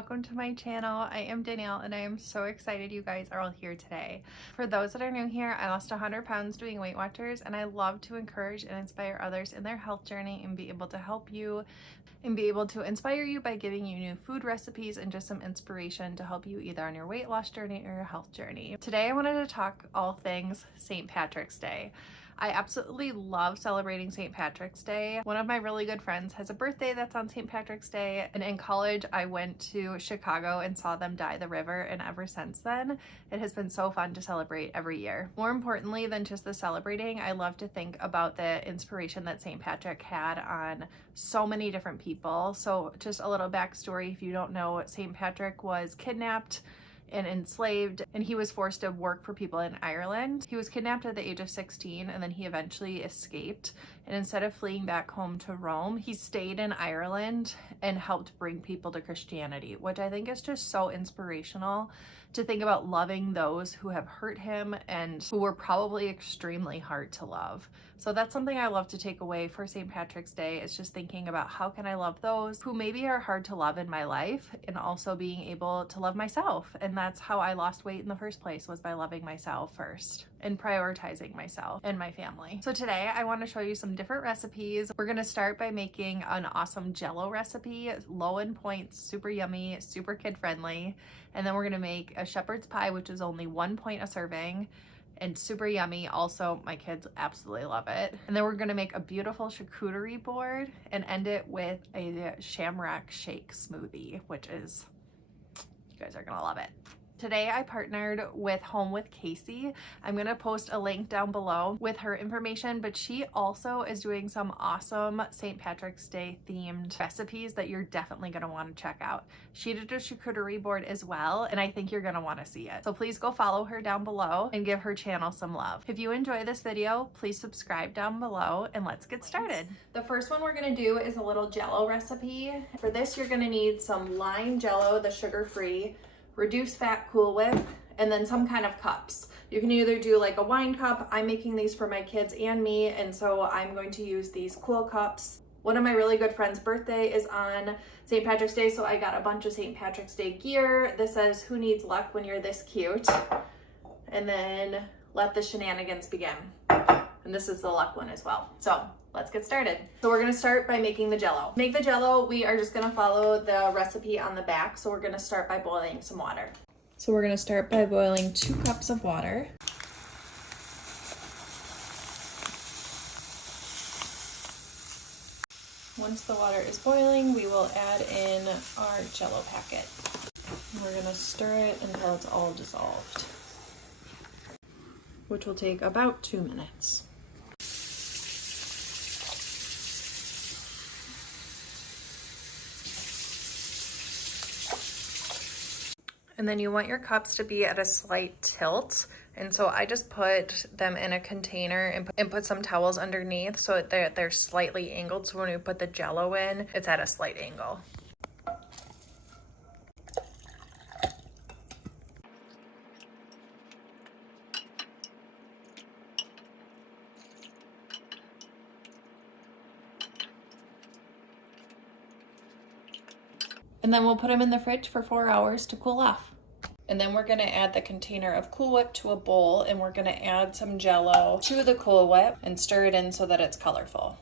welcome to my channel. I am Danielle and I am so excited you guys are all here today. For those that are new here, I lost 100 pounds doing Weight Watchers and I love to encourage and inspire others in their health journey and be able to help you and be able to inspire you by giving you new food recipes and just some inspiration to help you either on your weight loss journey or your health journey. Today I wanted to talk all things St. Patrick's Day. I absolutely love celebrating St. Patrick's Day. One of my really good friends has a birthday that's on St. Patrick's Day, and in college I went to Chicago and saw them dye the river, and ever since then it has been so fun to celebrate every year. More importantly than just the celebrating, I love to think about the inspiration that St. Patrick had on so many different people. So just a little backstory, if you don't know, St. Patrick was kidnapped and enslaved, and he was forced to work for people in Ireland. He was kidnapped at the age of 16 and then he eventually escaped, and instead of fleeing back home to Rome, he stayed in Ireland and helped bring people to Christianity, which I think is just so inspirational to think about loving those who have hurt him and who were probably extremely hard to love. So that's something I love to take away for St. Patrick's Day, is just thinking about how can I love those who maybe are hard to love in my life, and also being able to love myself. And that's how I lost weight in the first place, was by loving myself first and prioritizing myself and my family. So today I want to show you some different recipes. We're going to start by making an awesome JellO recipe, low in points, super yummy, super kid friendly. And then we're going to make a shepherd's pie, which is only 1 point a serving and super yummy. Also, my kids absolutely love it. And then we're going to make a beautiful charcuterie board and end it with a shamrock shake smoothie, which is, you guys are going to love it. Today I partnered with Home with Casey. I'm gonna post a link down below with her information, but she also is doing some awesome St. Patrick's Day themed recipes that you're definitely gonna wanna check out. She did a charcuterie board as well, and I think you're gonna wanna see it. So please go follow her down below and give her channel some love. If you enjoy this video, please subscribe down below and let's get started. The first one we're gonna do is a little JellO recipe. For this, you're gonna need some lime JellO, the sugar-free, reduced fat Cool Whip, and then some kind of cups. You can either do like a wine cup. I'm making these for my kids and me, and so I'm going to use these cool cups. One of my really good friends' birthday is on St. Patrick's Day, so I got a bunch of St. Patrick's Day gear. This says, "Who needs luck when you're this cute?" And then, "Let the shenanigans begin." And this is the luck one as well. So let's get started. So we're gonna start by making the JellO. To make the JellO, we are just gonna follow the recipe on the back. So we're gonna start by boiling some water. So we're gonna start by boiling 2 cups of water. Once the water is boiling, we will add in our JellO packet. And we're gonna stir it until it's all dissolved, which will take about 2 minutes. And then you want your cups to be at a slight tilt. And so I just put them in a container and put some towels underneath so that they're slightly angled. So when we put the JellO in, it's at a slight angle. And then we'll put them in the fridge for 4 hours to cool off. And then we're gonna add the container of Cool Whip to a bowl, and we're gonna add some JellO to the Cool Whip and stir it in so that it's colorful.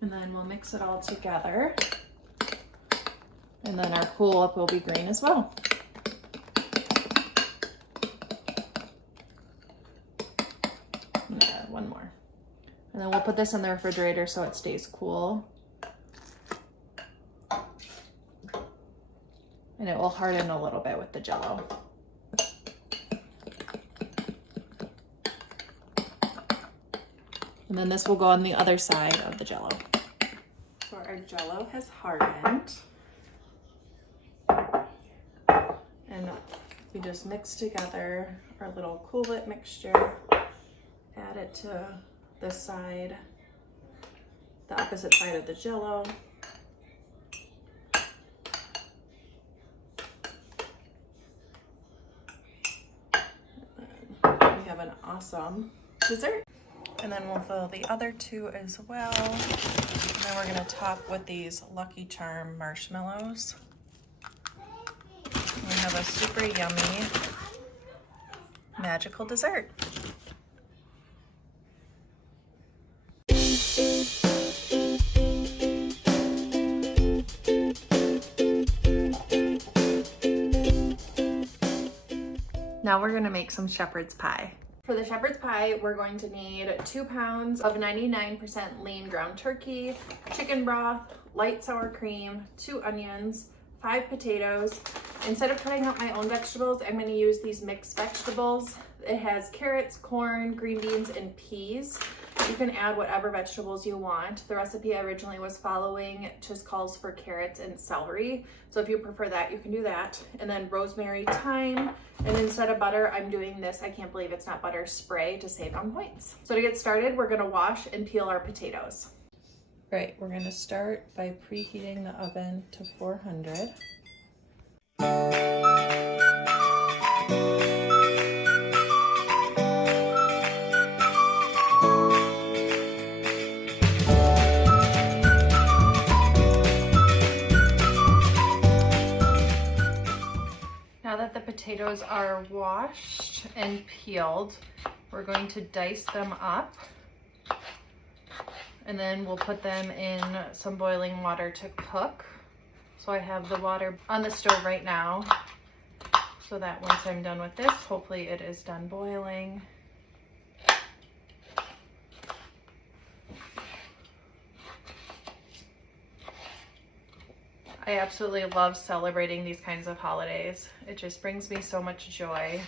And then we'll mix it all together. And then our Cool Whip will be green as well. One more. And then we'll put this in the refrigerator so it stays cool. And it will harden a little bit with the JellO. And then this will go on the other side of the JellO. So our JellO has hardened. And we just mix together our little Cool Whip mixture. Add it to this side, the opposite side of the JellO. We have an awesome dessert. And then we'll fill the other two as well. And then we're gonna top with these Lucky Charm marshmallows. We have a super yummy magical dessert. Now we're gonna make some shepherd's pie. For the shepherd's pie, we're going to need 2 pounds of 99% lean ground turkey, chicken broth, light sour cream, 2 onions, 5 potatoes. Instead of cutting up my own vegetables, I'm going to use these mixed vegetables. It has carrots, corn, green beans, and peas. You can add whatever vegetables you want. The recipe I originally was following just calls for carrots and celery. So if you prefer that, you can do that. And then rosemary, thyme. And instead of butter, I'm doing this, I can't believe it's not butter, spray to save on points. So to get started, we're gonna wash and peel our potatoes. Right, we're gonna start by preheating the oven to 400. Now that the potatoes are washed and peeled, we're going to dice them up, and then we'll put them in some boiling water to cook. So I have the water on the stove right now, so that once I'm done with this, hopefully it is done boiling. I absolutely love celebrating these kinds of holidays. It just brings me so much joy.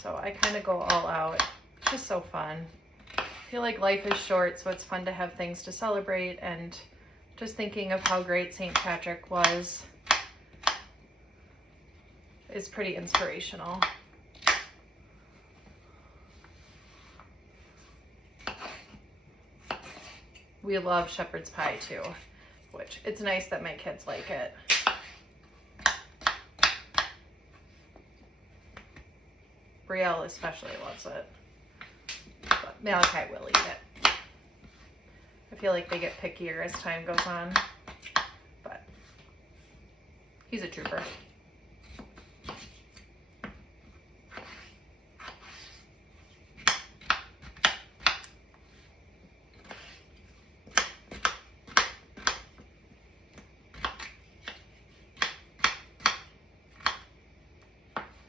So I kind of go all out. It's just so fun. I feel like life is short, so it's fun to have things to celebrate, and just thinking of how great St. Patrick was is pretty inspirational. We love shepherd's pie too, which it's nice that my kids like it. Brielle especially loves it, but Malachi will eat it. I feel like they get pickier as time goes on, but he's a trooper.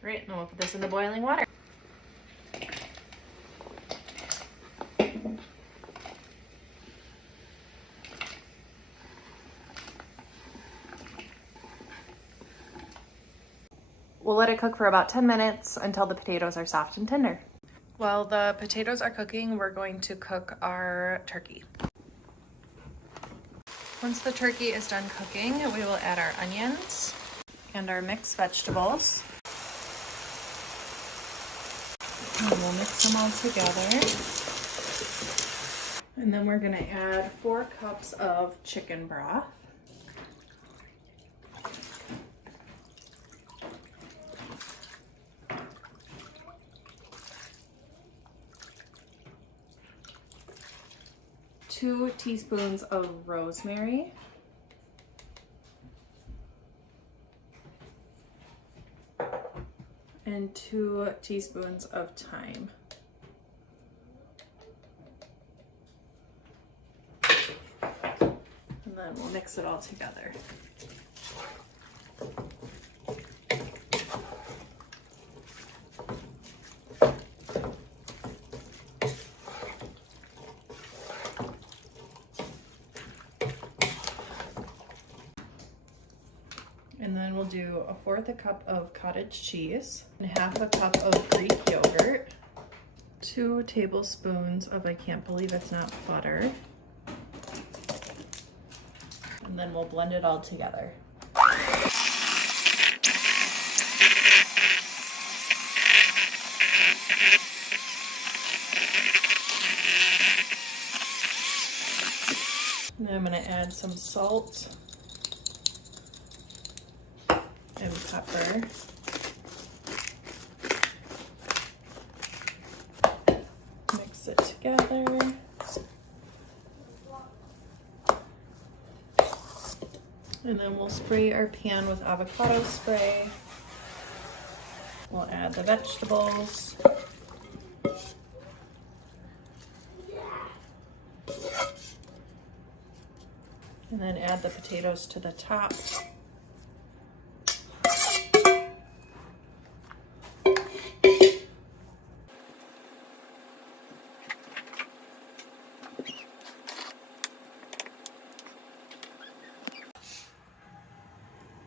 Right, and then we'll put this in the boiling water. We'll let it cook for about 10 minutes until the potatoes are soft and tender. While the potatoes are cooking, we're going to cook our turkey. Once the turkey is done cooking, we will add our onions and our mixed vegetables. And we'll mix them all together. And then we're gonna add 4 cups of chicken broth. Two teaspoons of rosemary. And 2 teaspoons of thyme. And then we'll mix it all together. And then we'll do 1/4 cup of cottage cheese and 1/2 cup of Greek yogurt, 2 tablespoons of, I can't believe it's not butter. And then we'll blend it all together. And then I'm gonna add some salt and pepper. together. And then we'll spray our pan with avocado spray. We'll add the vegetables. And then add the potatoes to the top.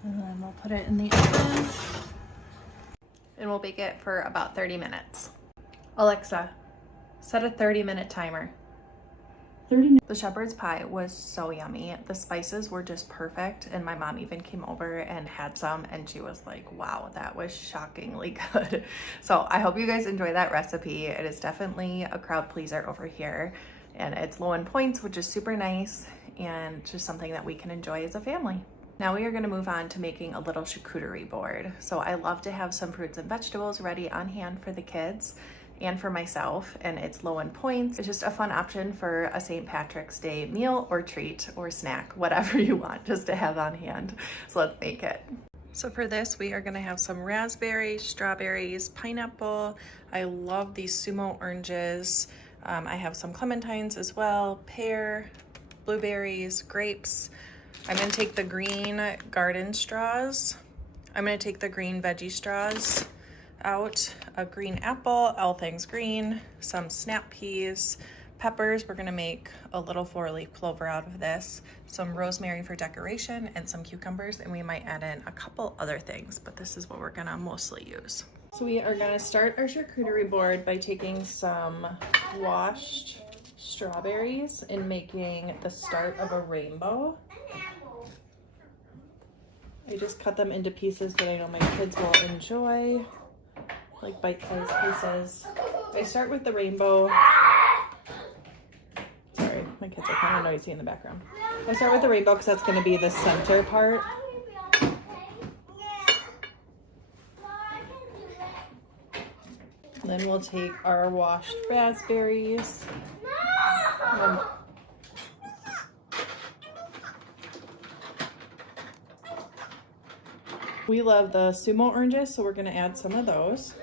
And then we'll put it in the oven. And we'll bake it for about 30 minutes. Alexa, set a 30-minute timer. 30 minutes. The shepherd's pie was so yummy. The spices were just perfect, and my mom even came over and had some, and she was like, wow, that was shockingly good. So I hope you guys enjoy that recipe. It is definitely a crowd pleaser over here, and it's low in points, which is super nice, and just something that we can enjoy as a family. Now we are going to move on to making a little charcuterie board. So I love to have some fruits and vegetables ready on hand for the kids and for myself, and it's low in points. It's just a fun option for a St. Patrick's Day meal or treat or snack, whatever you want, just to have on hand. So let's make it. So for this, we are gonna have some raspberries, strawberries, pineapple. I love these sumo oranges. I have some clementines as well, pear, blueberries, grapes. I'm gonna take the green garden straws. I'm gonna take the green veggie straws out, a green apple, all things green, some snap peas, peppers. We're gonna make a little 4-leaf clover out of this, some rosemary for decoration, and some cucumbers, and we might add in a couple other things, but this is what we're gonna mostly use. So we are gonna start our charcuterie board by taking some washed strawberries and making the start of a rainbow. I just cut them into pieces that I know my kids will enjoy, like bite-sized pieces. I start with the rainbow. Sorry, my kids are kind of noisy in the background. I start with the rainbow because that's going to be the center part. And then we'll take our washed raspberries. We love the sumo oranges, so we're going to add some of those.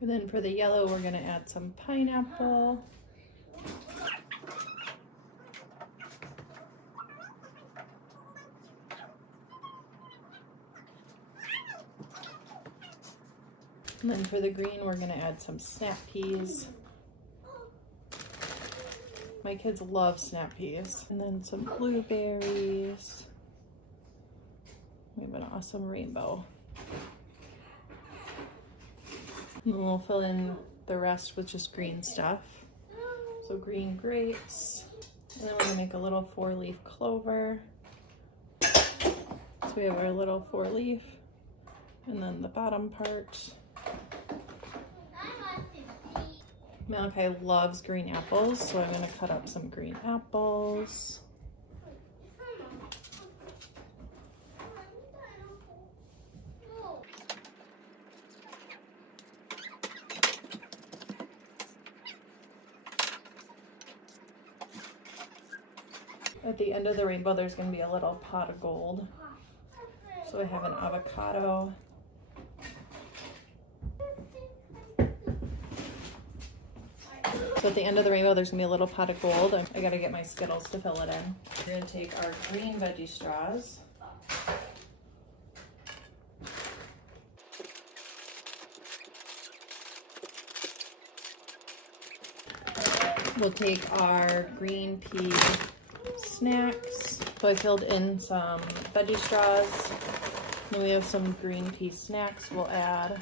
And then for the yellow, we're going to add some pineapple. And then for the green, we're going to add some snap peas. My kids love snap peas. And then some blueberries. We have an awesome rainbow. And then we'll fill in the rest with just green stuff. So green grapes. And then we're going to make a little 4-leaf clover. So we have our little 4-leaf. And then the bottom part. Malachi loves green apples, so I'm going to cut up some green apples. At the end of the rainbow, there's going to be a little pot of gold. So I have an avocado. So at the end of the rainbow, there's gonna be a little pot of gold. I gotta get my Skittles to fill it in. We're gonna take our green veggie straws. We'll take our green pea snacks. So I filled in some veggie straws. Then we have some green pea snacks we'll add.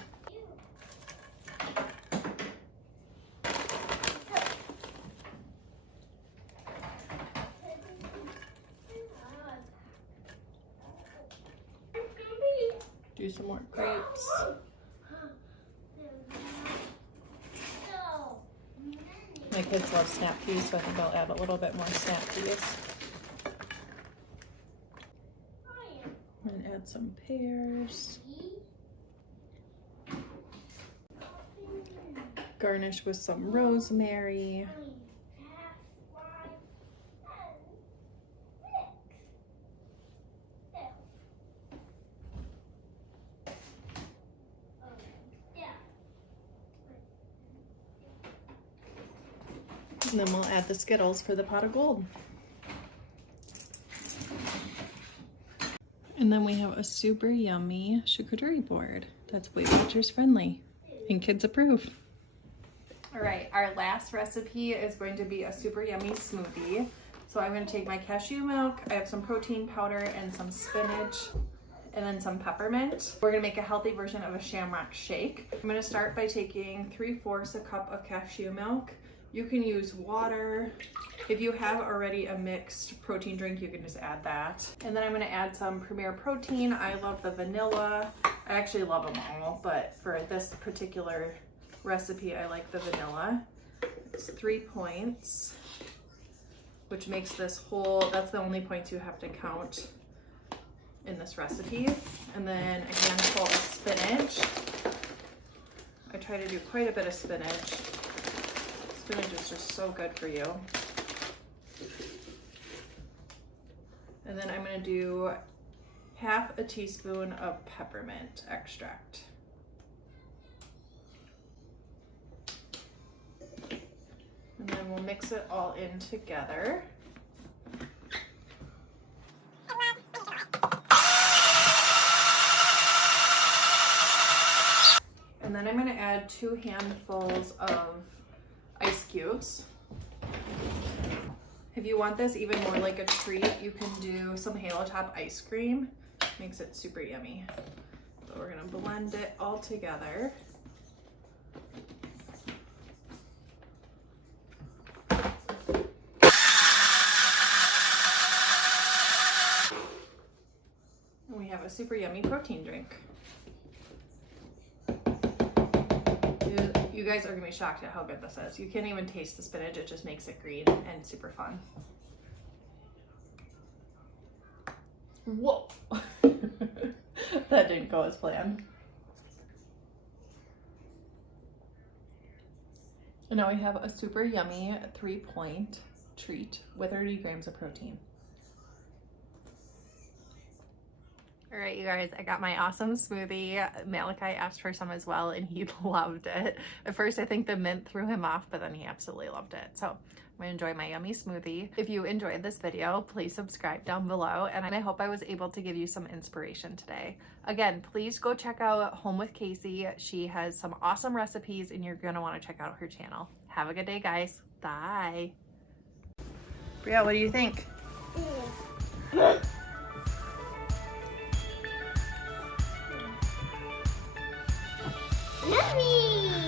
Do some more grapes. kids love snap peas, so I think I'll add a little bit more snap peas. And add some pears. Garnish with some rosemary. And then we'll add the Skittles for the pot of gold. And then we have a super yummy charcuterie board that's Weight Watchers friendly and kids approve. All right, our last recipe is going to be a super yummy smoothie. So I'm going to take my cashew milk, I have some protein powder and some spinach, and then some peppermint. We're gonna make a healthy version of a shamrock shake. I'm gonna start by taking 3/4 a cup of cashew milk. You can use water. If you have already a mixed protein drink, you can just add that. And then I'm gonna add some Premier Protein. I love the vanilla. I actually love them all, but for this particular recipe, I like the vanilla. It's 3 points, which makes this whole, that's the only points you have to count in this recipe. And then a handful of spinach. I try to do quite a bit of spinach. Spinach is just so good for you. And then I'm gonna do 1/2 teaspoon of peppermint extract. And then we'll mix it all in together. And then I'm gonna add 2 handfuls of ice cubes. If you want this even more like a treat, you can do some Halo Top ice cream. Makes it super yummy. So we're gonna blend it all together. And we have a super yummy protein drink. You guys are gonna be shocked at how good this is. You can't even taste the spinach, it just makes it green and super fun. Whoa! That didn't go as planned. And now we have a super yummy 3-point treat with 30 grams of protein. All right, you guys, I got my awesome smoothie. Malachi asked for some as well, and he loved it. At first, I think the mint threw him off, but then he absolutely loved it. So I'm gonna enjoy my yummy smoothie. If you enjoyed this video, please subscribe down below, and I hope I was able to give you some inspiration today. Again, please go check out Home with Casey. She has some awesome recipes, and you're gonna wanna check out her channel. Have a good day, guys. Bye. Bria, what do you think? Yummy!